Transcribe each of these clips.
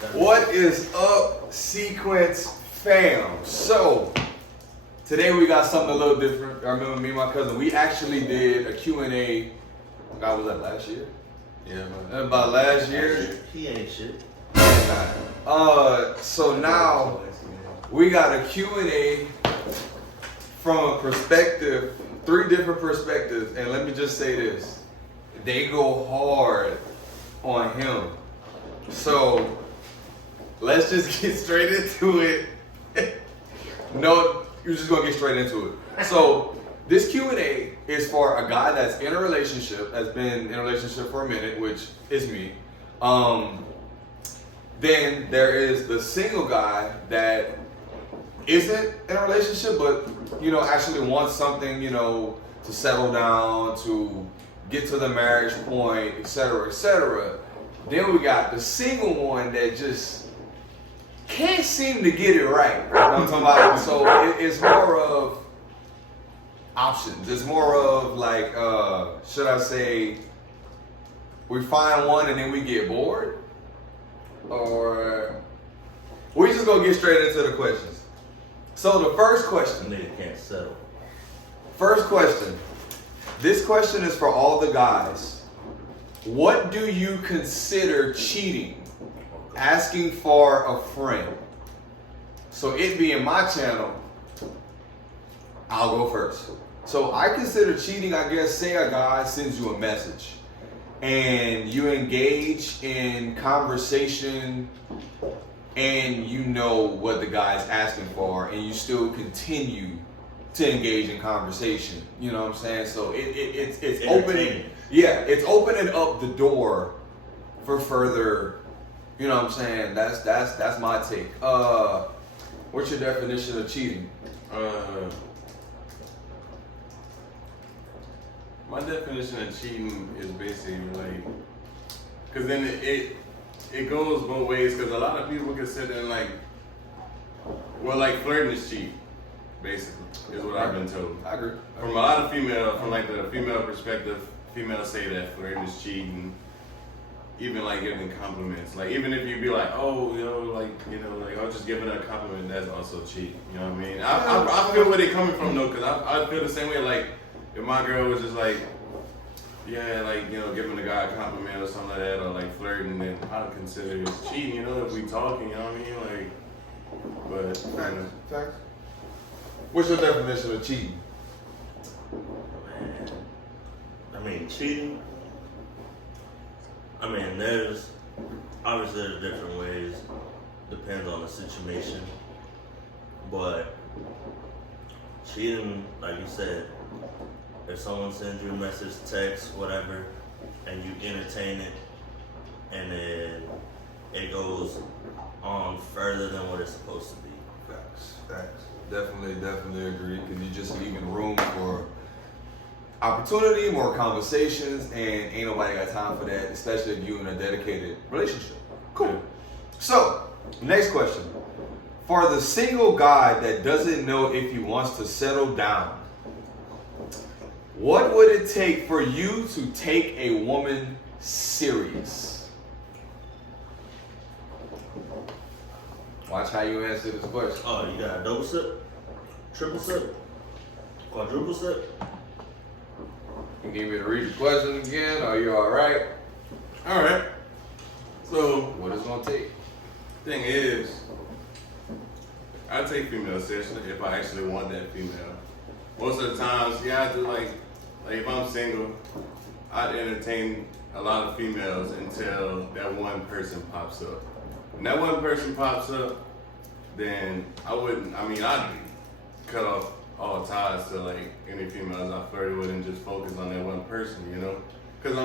What is up, Sequence fam? So, today we got something a little different. I remember me and my cousin, we actually did a Q&A. God, was that last year? Yeah, man. About last year. He ain't shit. So now we got a Q&A from a perspective, 3 different perspectives, and let me just say this. They go hard on him. So, let's just get straight into it. No, you're just gonna get straight into it. So, this Q&A is for a guy that's in a relationship, has been in a relationship for a minute, which is me. Then there is the single guy that isn't in a relationship, but actually wants something, to settle down, to get to the marriage point, etc., etc. Then we got the single one that just can't seem to get it right. You know what I'm talking about? So it's more of options. It's more of like, should I say, we find one and then we get bored? Or we just gonna get straight into the questions. So the first question. Nigga can't settle. First question. This question is for all the guys. What do you consider cheating? Asking for a friend. So it being my channel, I'll go first. So I consider cheating, I guess, say a guy sends you a message and you engage in conversation and you know what the guy's asking for and you still continue to engage in conversation. You know what I'm saying? So it's opening. Yeah, it's opening up the door for further. You know what I'm saying? That's my take. What's your definition of cheating? My definition of cheating is basically like, because then it goes both ways. Because a lot of people consider flirting is cheating. Basically, is what I've been told. I agree. From a lot of from the female perspective, females say that flirting is cheating. Even like giving compliments, like even if you be like, oh, I'll just giving her a compliment, that's also cheating. You know what I mean? I feel where they coming from though, because I feel the same way. Like if my girl was just like, giving the guy a compliment or something like that, or like flirting, then I would consider it cheating. If we talking, you know what I mean? But Facts. What's your definition of cheating? Man, I mean, cheating. There's different ways. Depends on the situation. But cheating, like you said, if someone sends you a message, text, whatever, and you entertain it, and then it goes on further than what it's supposed to be. Facts. Definitely agree. Because you're just leaving room for opportunity, more conversations, and ain't nobody got time for that, especially if you're in a dedicated relationship. Cool. So, next question. For the single guy that doesn't know if he wants to settle down, what would it take for you to take a woman serious? Watch how you answer this question. Oh, you got a double sip? Triple sip? Quadruple sip? You need me to read the question again? Are you alright? alright. So What it's gonna take? thing is, I take female seriously if I actually want that female. Most of the times, I do like if I'm single, I'd entertain a lot of females until that one person pops up. When that one person pops up, then I'd cut off all ties to any females I flirted with and just focus on that one person, Because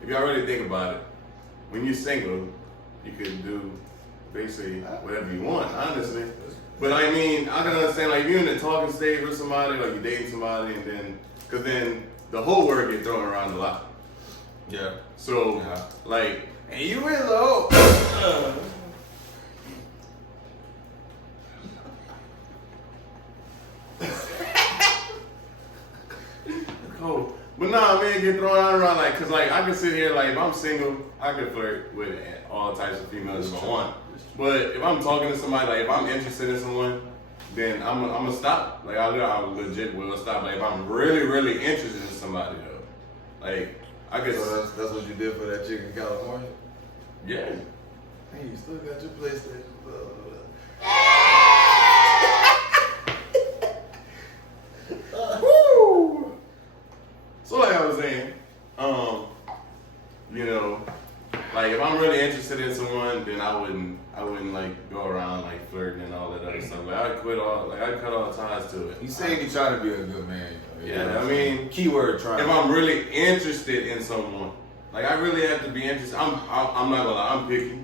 if y'all really think about it, when you're single, you could do basically whatever you want, honestly. But I can understand if you're in the talking stage with somebody, you're dating somebody, and then, because then the whole word get thrown around a lot. Yeah. So, and you in low. cold. But nah, man, here throwing out around like, cause like I can sit here like if I'm single, I can flirt with all types of females if I want. But if I'm talking to somebody, like if I'm interested in someone, then I'm gonna stop. Like I legit will stop. Like if I'm really interested in somebody though, like I guess. So that's what you did for that chick in California? Yeah. Hey, you still got your PlayStation. Woo! So like I was saying, you know, like if I'm really interested in someone, then I wouldn't like go around like flirting and all that other stuff. Like I'd cut all ties to it. He's saying he's trying to be a good man. Yeah, I mean, keyword trying. if I'm really interested in someone, like I really have to be interested. I'm not gonna lie, I'm picky,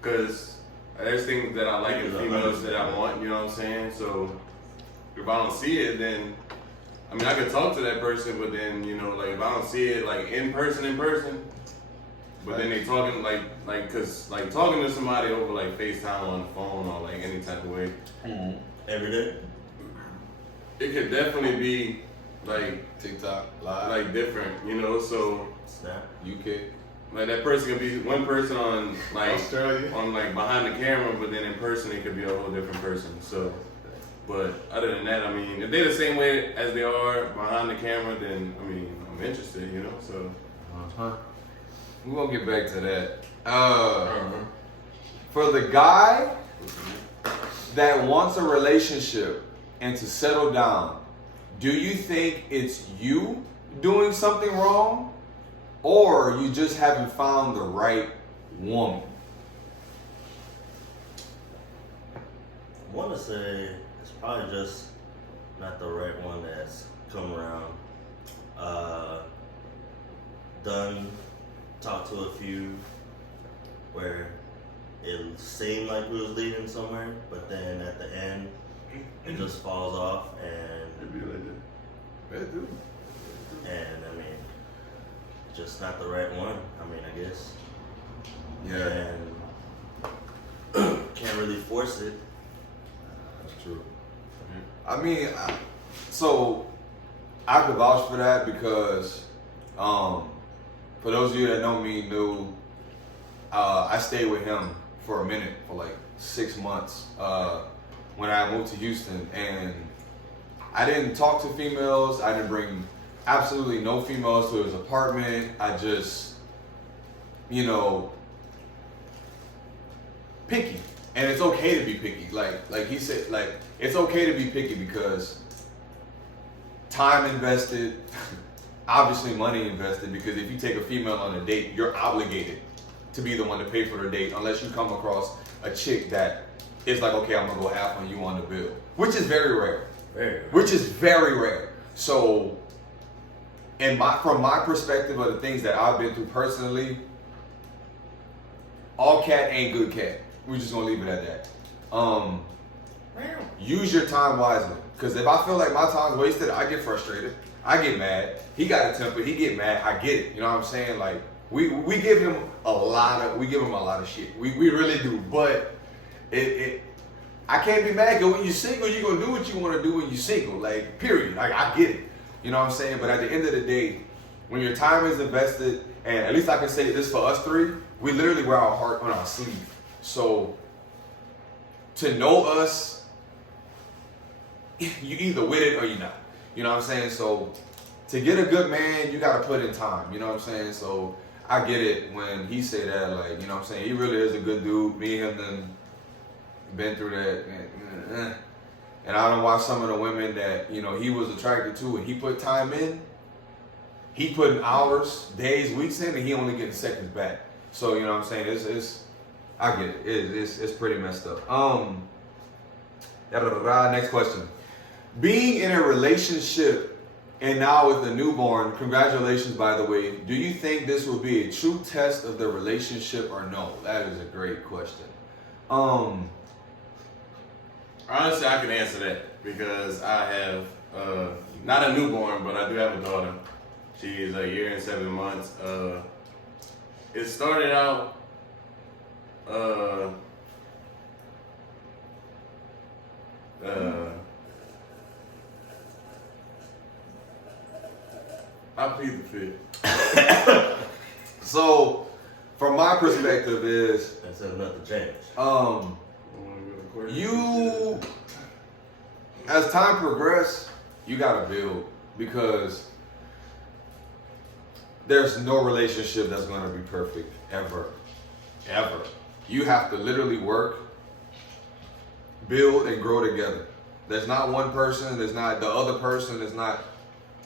cause there's things that I like in females that I want. You know what I'm saying? So if I don't see it, then I mean I can talk to that person, but then you know like if I don't see it like in person, but then they talking like cause like talking to somebody over like FaceTime on the phone or like any type of way. Mm-hmm. Every day. It could definitely be like TikTok live, like different, you know. So Snap. UK, like that person could be one person on like Australia, on like behind the camera, but then in person it could be a whole different person. So, but other than that, I mean, if they're the same way as they are behind the camera, then I mean, I'm interested, you know. So, we're gonna get back to that. For the guy that wants a relationship and to settle down, do you think it's you doing something wrong, or you just haven't found the right woman? I want to say it's probably just not the right one that's come around. Talked to a few where it seemed like we was leading somewhere, but then at the end it just falls off, and and I mean, just not the right one. I mean, I guess. Yeah, And can't really force it. that's true. I mean, so I could vouch for that because, for those of you that know me, I stayed with him for a minute, for like 6 months, when I moved to Houston, and I didn't talk to females. I didn't bring absolutely no females to his apartment. I just, you know, picky. And it's okay to be picky. Like he said, like, it's okay to be picky because time invested, obviously money invested, because if you take a female on a date, you're obligated to be the one to pay for the date unless you come across a chick that is like, okay, I'm gonna go half on you on the bill, which is very rare. Which is very rare. So, from my perspective of the things that I've been through personally, all cat ain't good cat. We're just gonna leave it at that. Use your time wisely, because if I feel like my time's wasted, I get frustrated. I get mad. He got a temper. He get mad. I get it. You know what I'm saying? Like we give him a lot of shit. We really do. But I can't be mad, because when you're single, you're gonna do what you want to do when you're single. Like, period. Like, I get it. You know what I'm saying? But at the end of the day, when your time is invested, and at least I can say this for us three, we literally wear our heart on our sleeve. So to know us, you either with it or you're not. You know what I'm saying? So to get a good man, you gotta put in time. You know what I'm saying? So I get it when he say that, like, you know what I'm saying? He really is a good dude. Me and him done been through that. And I don't watch some of the women that, you know, he was attracted to and he put time in. He putting hours, days, weeks in, and he only getting seconds back. So, you know what I'm saying? I get it. It's pretty messed up. Next question. Being in a relationship and now with a newborn, congratulations, by the way. Do you think this will be a true test of the relationship or no? That is a great question. honestly, I can answer that because I have not a newborn, but I do have a daughter. She is 1 year and 7 months. It started out I I plead the fifth. So, from my perspective is, That says nothing changed. you, as time progresses, you gotta build because there's no relationship that's gonna be perfect ever. You have to literally work, build, and grow together. There's not one person, there's not the other person, there's not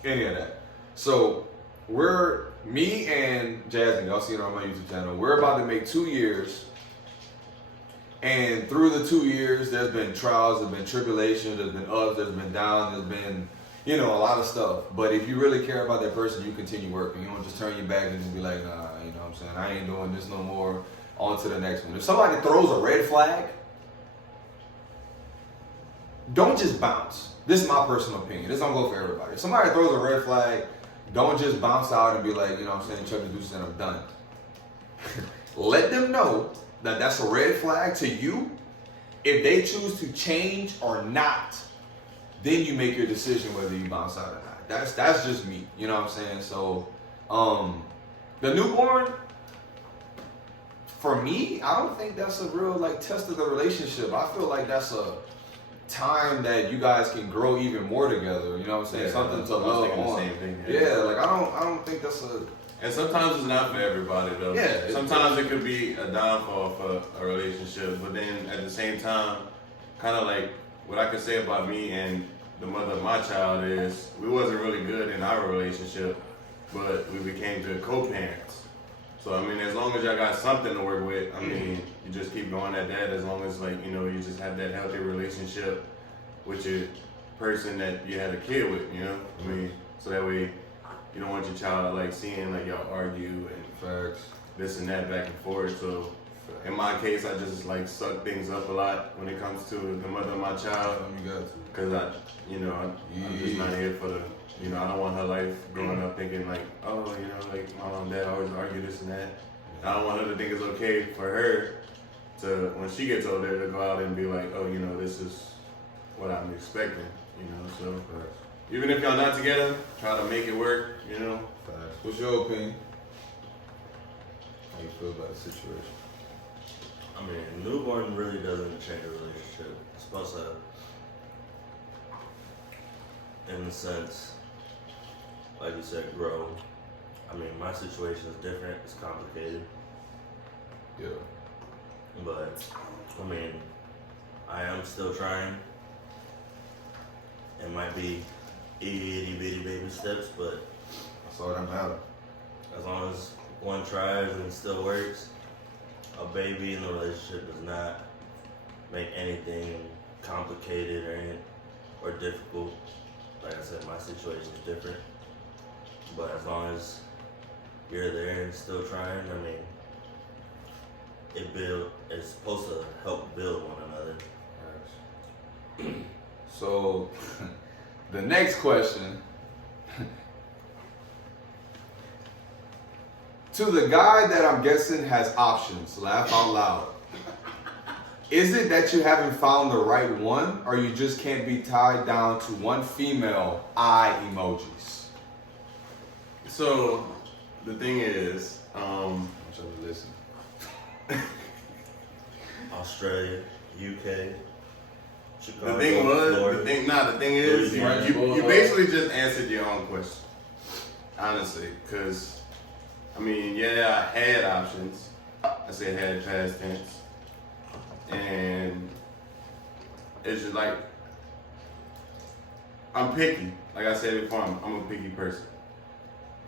any of that. So me and Jasmine, y'all see it on my YouTube channel, we're about to make 2 years. And through the 2 years, there's been trials, there's been tribulations, there's been ups, there's been downs, there's been, a lot of stuff. But if you really care about that person, you continue working. You don't just turn your back and just be like, nah, you know what I'm saying? I ain't doing this no more. On to the next one. If somebody throws a red flag, don't just bounce. This is my personal opinion. This don't go for everybody. If somebody throws a red flag, don't just bounce out and be like, Chuck the Deuce and I'm done. Let them know that that's a red flag to you. If they choose to change or not, then you make your decision whether you bounce out or not. That's just me. You know what I'm saying? So, the newborn, for me, I don't think that's a real test of the relationship. I feel like that's a time that you guys can grow even more together. You know what I'm saying? Yeah, Something to I was love thinking the on. same thing, Yeah, I don't think that's a. And sometimes it's not for everybody though. Yeah, Sometimes it could be a downfall for a relationship, but then at the same time, kind of like what I could say about me and the mother of my child is we wasn't really good in our relationship, but we became good co-parents. So I mean, as long as y'all got something to work with, I mean, you just keep going at that. As long as you just have that healthy relationship with your person that you had a kid with, I mean, so that way you don't want your child seeing y'all argue and Facts. this and that back and forth. So in my case, I just suck things up a lot when it comes to the mother of my child, You got to. because I'm just not here for the. I don't want her life growing up thinking my mom and dad always argue this and that. I don't want her to think it's okay for her to, when she gets older, to go out and be like, oh, this is what I'm expecting, so. Even if y'all not together, try to make it work, Facts. What's your opinion? How you feel about the situation? I mean, newborn really doesn't change a relationship. It's supposed to, in a sense, like you said, grow. I mean, my situation is different. It's complicated. Yeah. But, I mean, I am still trying. It might be itty bitty baby steps, but That's all that matters. as long as one tries and it still works, a baby in the relationship does not make anything complicated or difficult. Like I said, my situation is different. But as long as you're there and still trying, I mean, it's supposed to help build one another. So, the next question. To the guy that I'm guessing has options, laugh out loud. Is it that you haven't found the right one, or you just can't be tied down to one female eye emojis? So the thing is, I'm trying to listen. Australia, UK, Chicago, the thing was, Florida. the thing is, Louisiana. you basically just answered your own question, honestly, because, I mean, yeah, I had options. I said had past tense, and it's just I'm picky. Like I said before, I'm a picky person,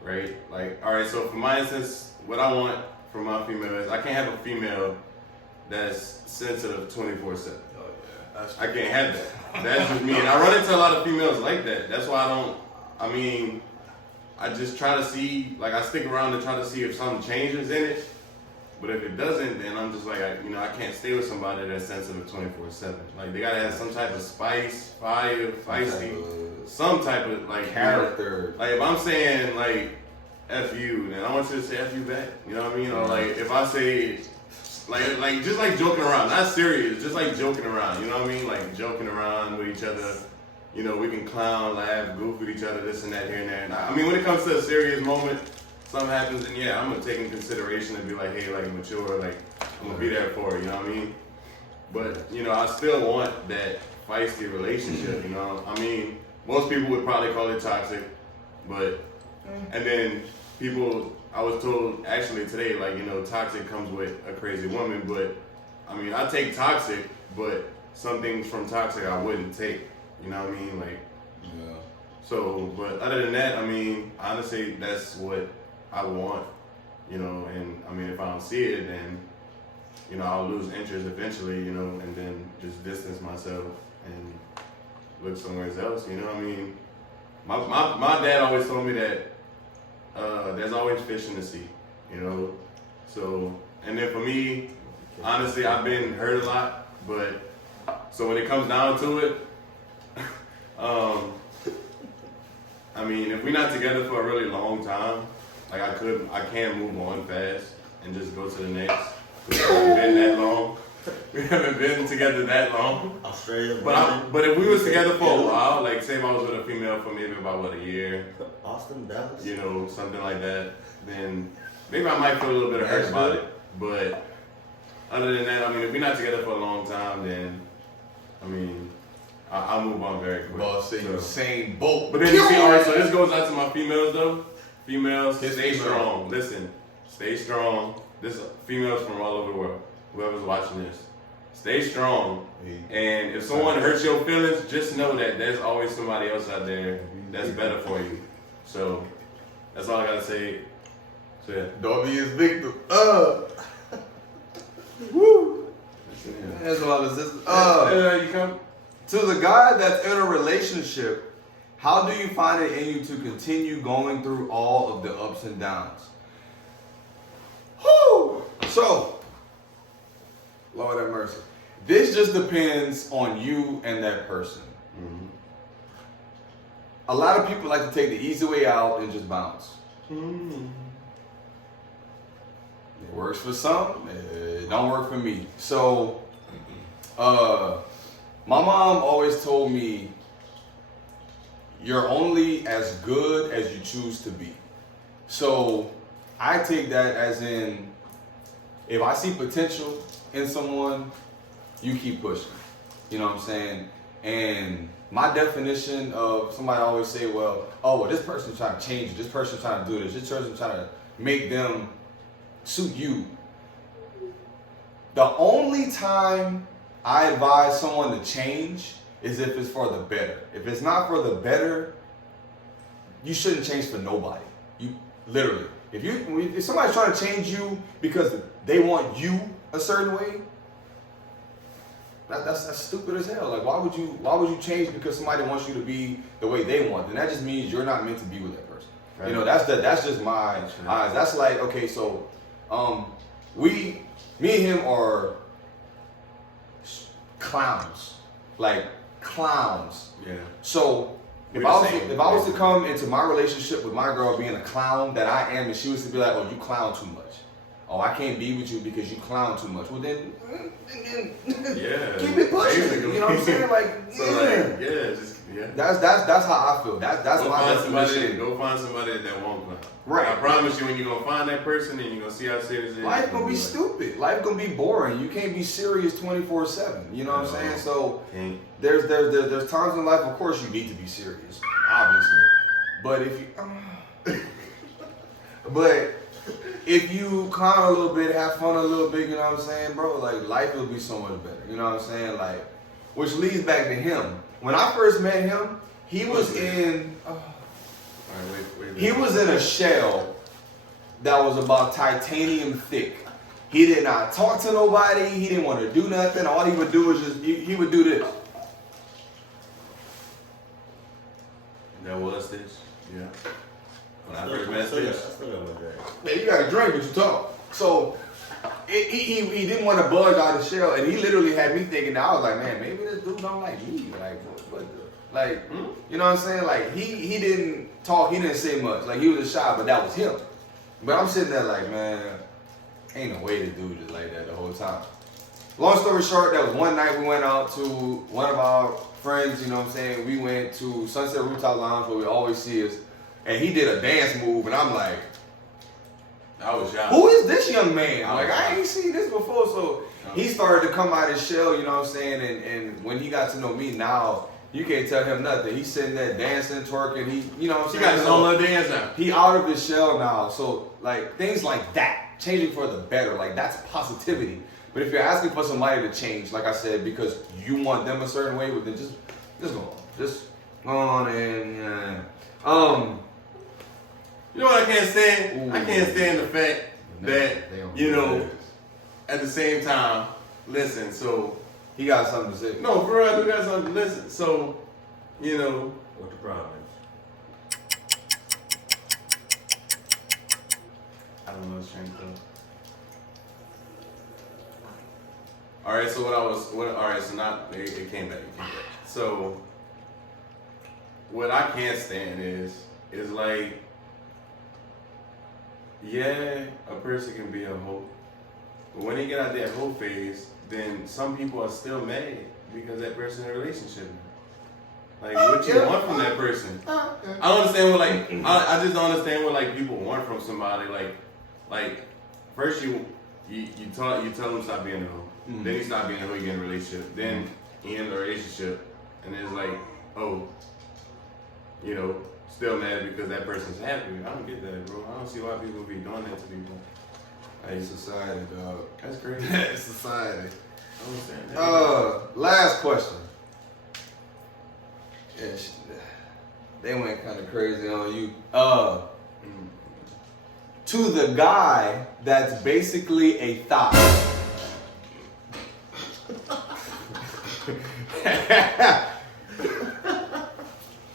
right? All right, so for my instance, what I want from my female is I can't have a female that's sensitive 24/7. I can't have that. That's just me. And I run into a lot of females like that. That's why I just try to see, I stick around to try to see if something changes in it. But if it doesn't, then I'm just I can't stay with somebody that's sensitive 24/7. They gotta have some type of spice, fire, feisty, some type of character. If I'm saying F you, then I want you to say F you back. You know what I mean? Or if I say just joking around, not serious, just joking around. You know what I mean? Joking around with each other. you know, we can clown, laugh, goof with each other, this and that, here and there. And I mean, when it comes to a serious moment, something happens, and yeah, I'm gonna take in consideration and be like, hey, like mature, like I'm gonna be there for her, you know what I mean? But you know, I still want that feisty relationship, you know. I mean, most people would probably call it toxic, but and then people, I was told actually today, like, you know, toxic comes with a crazy woman, but I mean, I take toxic, but some things from toxic I wouldn't take, you know what I mean? Like, Yeah. so, but other than that, I mean, honestly, that's what I want, you know, and I mean, if I don't see it, then, you know, I'll lose interest eventually, you know, and then just distance myself and look somewhere else, you know what I mean? My dad always told me that there's always fish in the sea, you know, so, and then for me, honestly, I've been hurt a lot, but, so when it comes down to it, I mean, if we're not together for a really long time, like I can move on fast and just go to the next. We haven't been that long. We haven't been together that long. Australia. But if we was together for a while, like say if I was with a female for maybe about what, a year, Austin, Dallas. you know, something like that, then maybe I might feel a little bit of hurt about it. But other than that, I mean, if we're not together for a long time, then I mean, I'll move on very quick. Boss say you same boat. But then you see, all right, so this goes out to my females though. Females, His stay female. strong. Listen, stay strong. This females from all over the world. Whoever's watching this, stay strong. And if someone hurts your feelings, just know that there's always somebody else out there that's better for you. So that's all I gotta say. So yeah. Don't be his victim. Woo. That's all this is. You come. To the guy that's in a relationship, how do you find it in you to continue going through all of the ups and downs? Whew. So, Lord have mercy. This just depends on you and that person. Mm-hmm. A lot of people like to take the easy way out and just bounce. Mm-hmm. It works for some, it don't work for me. So, my mom always told me, you're only as good as you choose to be. So I take that as in, if I see potential in someone, you keep pushing. You know what I'm saying? And my definition of, somebody always say, well, this person's trying to change you, this person's trying to do this person's trying to make them suit you. The only time I advise someone to change is if it's for the better. If it's not for the better, you shouldn't change for nobody. You literally, if somebody's trying to change you because they want you a certain way, that's stupid as hell. Like, why would you change because somebody wants you to be the way they want? Then that just means you're not meant to be with that person. Right. You know, that's just my eyes. That's like, okay, so me and him are clowns, like clowns. Yeah. So if I was to come into my relationship with my girl being a clown that I am, and she was to be like, oh, you clown too much. Oh, I can't be with you because you clown too much. Well, then yeah, keep it pushing. You know what I'm saying? Like, so yeah. That's how I feel. That's my definition. Go find somebody that won't clown. Right. I promise you, when you're gonna find that person and you're gonna see how serious it is. Life gonna be stupid. Life gonna be boring. You can't be serious 24/7. You know what I'm saying? So there's times in life, of course, you need to be serious, obviously. But if you clown a little bit, have fun a little bit, you know what I'm saying, bro? Like, life will be so much better. You know what I'm saying? Like, which leads back to him. When I first met him, he was in. He was in a shell that was about titanium thick. He did not talk to nobody. He didn't want to do nothing. All he would do was he would do this. That was this. Yeah. When I first met this. Man, you got to drink, but you talk. So he didn't want to budge out of the shell, and he literally had me thinking. I was like, man, maybe this dude don't like me. Like, you know what I'm saying? Like, he didn't talk, he didn't say much. Like, he was just shy, but that was him. But I'm sitting there like, man, ain't no way to do just like that the whole time. long story short, that was one night we went out to one of our friends, you know what I'm saying? We went to Sunset Rooftop Lounge where we always see us. And he did a dance move, and I'm like, I was shocked. who is this young man? I'm like, I ain't seen this before. So he started to come out his shell, you know what I'm saying? And when he got to know me now, you can't tell him nothing. He's sitting there dancing, twerking. He, you know what I'm He saying? got his own little dance now. He out of his shell now. So like things like that, changing for the better, like that's positivity. But if you're asking for somebody to change, like I said, because you want them a certain way, well, then just go on. Just go on and You know what I can't stand? Ooh. I can't stand the fact that, They don't you do know, this. at the same time, listen, so, He got something to say. no, for real, I do got something to listen. So, you know, What the problem is? I don't know what's trying to go. Alright, so alright, so not, it came back. So, what I can't stand is like, yeah, a person can be a hoe. But when they get out that hoe phase, then some people are still mad because that person in a relationship. Like, what you want from that person? I don't understand what, like, I just don't understand what, like, people want from somebody. Like first you tell them stop being a hoe. Mhm. Then you stop being a hoe, you get in a relationship. Then you end the relationship, and it's like, oh, you know, still mad because that person's happy. I don't get that, bro. I don't see why people be doing that to people. Like, Society, dog. that's crazy. Society. I don't understand that. Last question. Yeah, they went kind of crazy on you. To the guy that's basically a thought.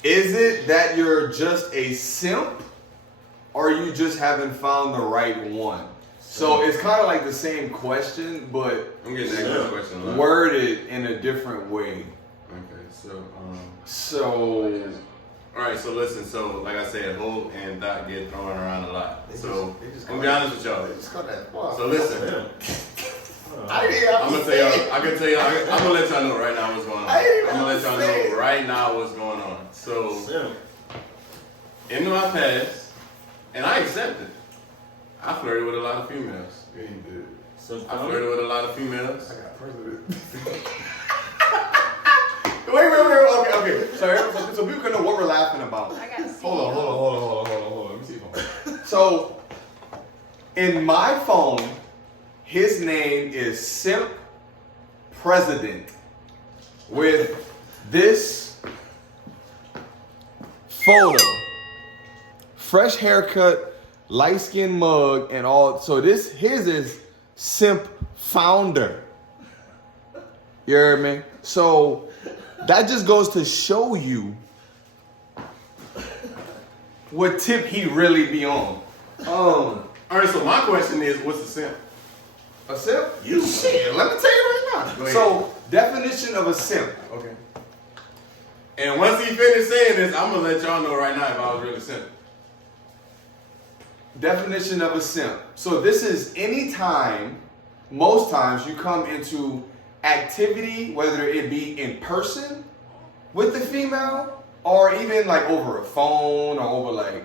Is it that you're just a simp, or you just haven't found the right one? So it's kind of like the same question, but I'm getting that question a lot. worded in a different way. Okay, So all right, so listen, so like I said, hoe and thought get thrown around a lot. They So just I'm gonna be honest with y'all. it's got that far. So listen, I didn't have I'm to gonna tell say y'all. it. I can tell y'all. I'm gonna let y'all know right now what's going on. I didn't even I'm gonna let y'all say it. know right now what's going on. So Simp. in my past, and I accept it. I flirted with a lot of females. Yeah, you did. Simp. I flirted with a lot of females. I got president. wait. Okay. Sorry. So people can know what we're laughing about. I gotta see. Hold on. Let me see. So, in my phone, his name is Simp President with this photo. Fresh haircut, light skin mug, and all. So his is Simp Founder. You heard me? So that just goes to show you what tip he really be on. All right, so my question is, what's a simp? A simp? You. Shit, let me tell you right now. Go ahead. So, definition of a simp. Okay. And once he finished saying this, I'm gonna let y'all know right now if I was really simp. Definition of a simp. So this is any time, most times you come into activity, whether it be in person with the female, or even like over a phone, or over like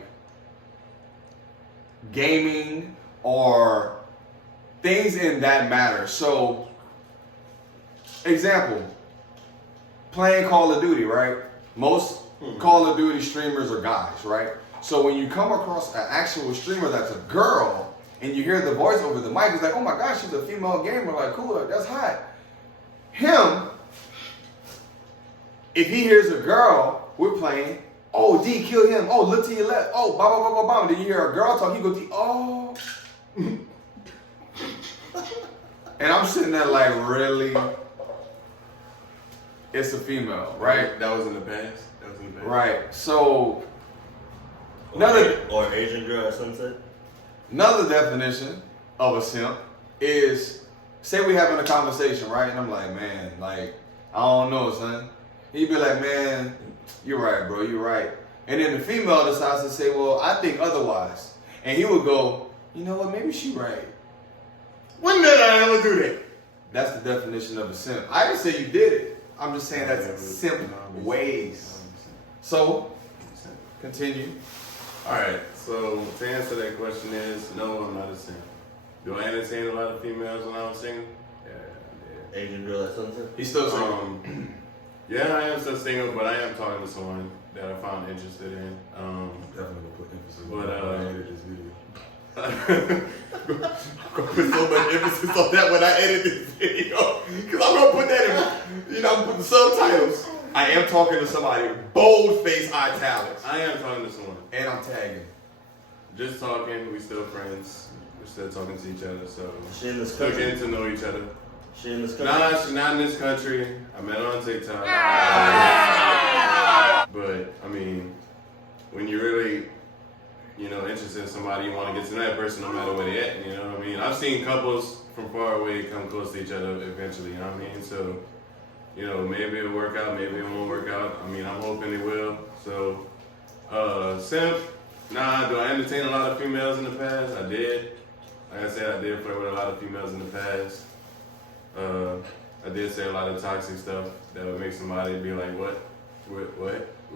gaming, or things in that matter. So, example, playing Call of Duty, right? Most Call of Duty streamers are guys, right? So when you come across an actual streamer that's a girl, and you hear the voice over the mic, it's like, oh my gosh, she's a female gamer, like, cool, that's hot. Him, if he hears a girl, we're playing, oh, D, kill him, oh, look to your left, oh, blah, blah, blah, blah, blah. Then you hear a girl talk, he go, D, oh. And I'm sitting there like, really? It's a female, right? That was in the past. Right. So, another Asian girl at sunset. another definition of a simp is, say we having a conversation, right? And I'm like, man, like, I don't know, son. He'd be like, man, you're right, bro, you're right. And then the female decides to say, well, I think otherwise. And he would go, you know what, maybe she right. When did I ever do that? That's the definition of a simp. I didn't say you did it. I'm just saying that's simp ways. So, continue. Alright, so to answer that question is, no, I'm not a simp. Do I entertain a lot of females when I was single? Yeah, Asian girl at sunset. He's still single. Yeah, I am still single, but I am talking to someone that I found interested in. Definitely gonna put emphasis on But, that when I edit this video. I'm gonna put so much emphasis on that when I edit this video. Because I'm gonna put that in, I'm gonna put the subtitles. I am talking to somebody. Bold face italics. I am talking to someone. And I'm tagging. Just talking, we still friends. We're still talking to each other, so She in this still country. getting to know each other. She in this country. Nah, she's not in this country. I met her on TikTok. But I mean, when you really, interested in somebody, you want to get to know that person no matter where they at. You know what I mean? I've seen couples from far away come close to each other eventually. You know what I mean? So, maybe it'll work out, maybe it won't work out. I mean, I'm hoping it will. So, simp. Nah, do I entertain a lot of females in the past? I did. Like I said, I did play with a lot of females in the past. I did say a lot of toxic stuff that would make somebody be like, what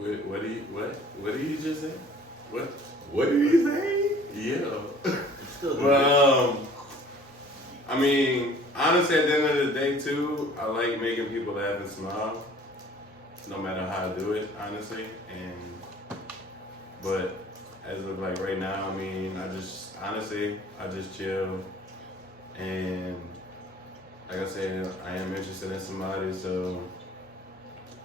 did you just say? What did he say? Yeah. Still Well, I mean, honestly, at the end of the day, too, I like making people laugh and smile, no matter how I do it, honestly. But as of like right now, I mean, I just chill, and like I said, I am interested in somebody, so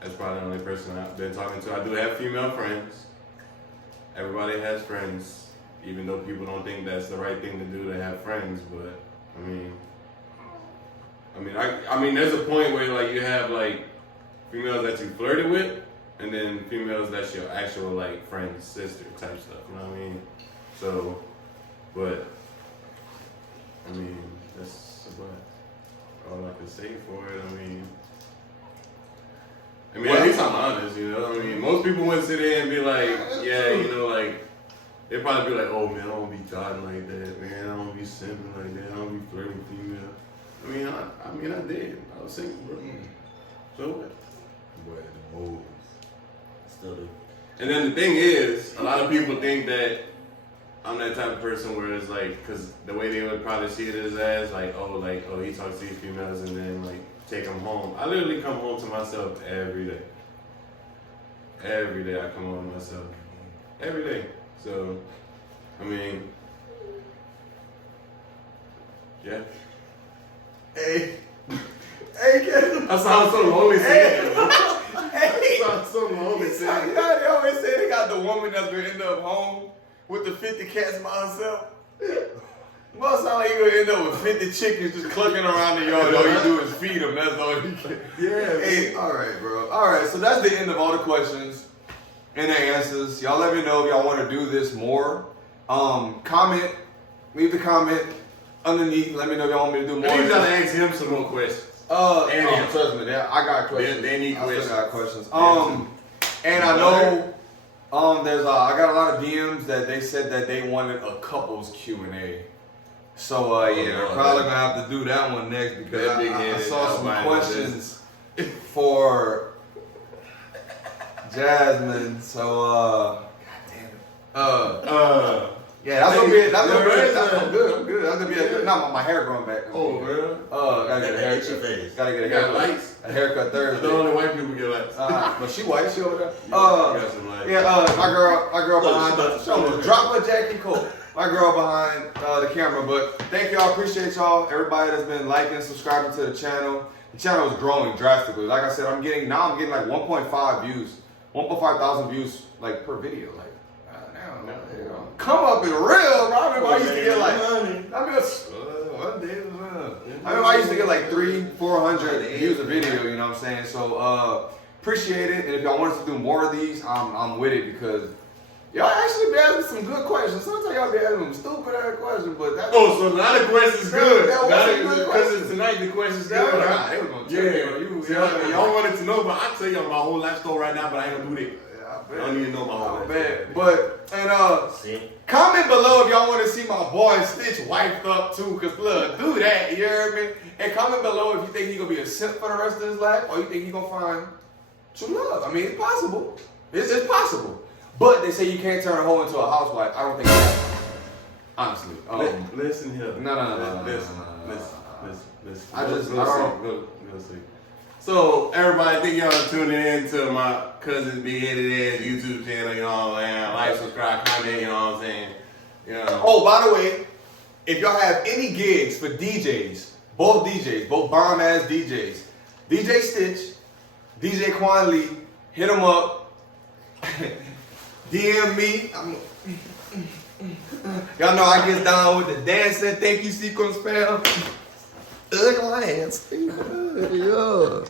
that's probably the only person I've been talking to. I do have female friends. Everybody has friends, even though people don't think that's the right thing to do to have friends. But I mean, there's a point where like you have like females that you flirted with, and then females that's your actual like friend, sister type stuff. You know what I mean? So, but I mean, that's about all I can say for it. I mean, at least I'm honest, I mean, most people wouldn't sit there and be like, yeah, like, they'd probably be like, oh man, I don't be thotting like that, man. I don't be simping like that. I don't be flirting with female. I mean, I did. I was single, bro. So what? Boy, the moves. Still do. And then the thing is, a lot of people think that I'm that type of person where it's like, because the way they would probably see it is as like, oh, he talks to these females and then like take them home. I literally come home to myself every day. Every day I come home to myself. Every day. So, I mean, yeah. Hey, Kevin. I sound so lonely saying that. Hey, I sound so lonely saying you that. know how they always say they got the woman that's gonna end up home with the 50 cats by herself? Must sound like you gonna end up with 50 chickens just clucking around the yard. All you do is feed them. That's all you can. Yeah. Hey, all right, bro. All right, so that's the end of all the questions and the answers. Y'all let me know if y'all want to do this more. Comment. Leave the comment underneath. Let me know if y'all want me to do more. Maybe you gotta ask him some more questions. Trust me, I got questions. They need questions. I got questions. And I know, I got a lot of DMs that they said that they wanted a couples Q&A. So we're probably gonna have to do that one next because I saw some questions for Jasmine. So yeah, that's gonna be it. That's gonna be it. I'm good. That's gonna be it. No, my hair growing back. Oh, really? Gotta get a haircut. Gotta get a haircut. Lights? A haircut Thursday. The only white people get lights. But she white. She over there. You got some lights. My girl behind. She almost dropped her Jackie Cole. My girl behind the camera. But thank y'all. Appreciate y'all. Everybody that's been liking, subscribing to the channel. The channel is growing drastically. Like I said, I'm getting like 1.5 views, 1.5 thousand views like per video. Like, come up is real, bro. I remember I used to get like, I used to get like 300-400 views a video. You know what I'm saying? So appreciate it. And if y'all want us to do more of these, I'm with it because y'all actually be asking some good questions. Sometimes y'all be asking some stupid ass questions, but that. Oh, so now the question's good. That was a good question. Because tonight the question's That good. was Huh? right. They was gonna check you. Y'all wanted to know, but I'll tell y'all my whole life story right now, but I ain't gonna do that. I don't even know my whole life. But comment below if y'all want to see my boy Stitch wiped up too, cause look, do that, you heard me? And comment below if you think he's gonna be a simp for the rest of his life, or you think he's gonna find true love. I mean, it's possible. It's possible. But they say you can't turn a hoe into a housewife. I don't think that. Honestly. Listen here. No. Listen. I don't- Go see. So everybody, thank y'all for tuning in to my cousin Big Headed Ass YouTube channel. You know what I'm saying? Like, subscribe, comment. You know what I'm saying? You know. Oh, by the way, if y'all have any gigs for DJs, both bomb ass DJs, DJ Stitch, DJ Quan Lee, hit them up. DM me. Y'all know I get down with the dancing. Thank you, Sequence Fam. Ugly ass. Yeah.